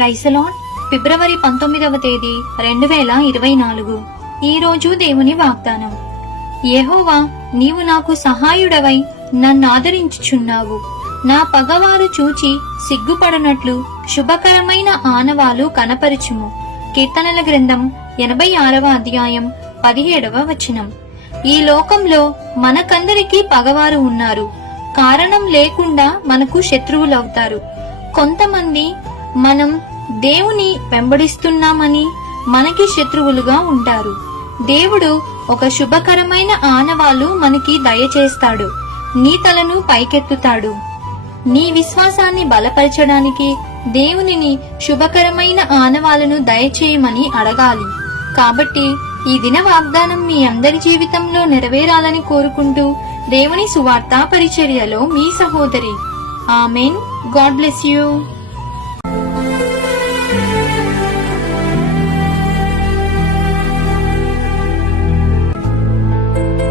క్రైసలాన్ ఫిబ్రవరి పంతొమ్మిదవ తేదీ రెండు వేల ఇరవై నాలుగు. ఈ రోజు దేవుని వాగ్దానం. యెహోవా నీవు నాకు సహాయుడవై నన్ను ఆదరించుచున్నావు. నా పగవారు చూచి సిగ్గుపడనట్లు శుభకరమైన ఆనవాలు కనపరుచుము. కీర్తనల గ్రంథం ఎనభై ఆరవ అధ్యాయం పదిహేడవ వచనం. ఈ లోకంలో మనకందరికీ పగవారు ఉన్నారు. కారణం లేకుండా మనకు శత్రువులవుతారు. కొంతమంది మనం దేవుని వెంబడిస్తున్నామని మనకి శత్రువులుగా ఉంటారు. దేవుడు ఒక శుభకరమైన ఆనవాలు మనకి దయచేస్తాడు. నీ తలను పైకెత్తుతాడు. నీ విశ్వాసాన్ని బలపరచడానికి దేవునిని శుభకరమైన ఆనవాలను దయచేయమని అడగాలి. కాబట్టి ఈ దిన వాగ్దానం మీ అందరి జీవితంలో నెరవేరాలని కోరుకుంటూ దేవుని సువార్త పరిచర్యలో మీ సహోదరి. ఆమెన్. God bless you.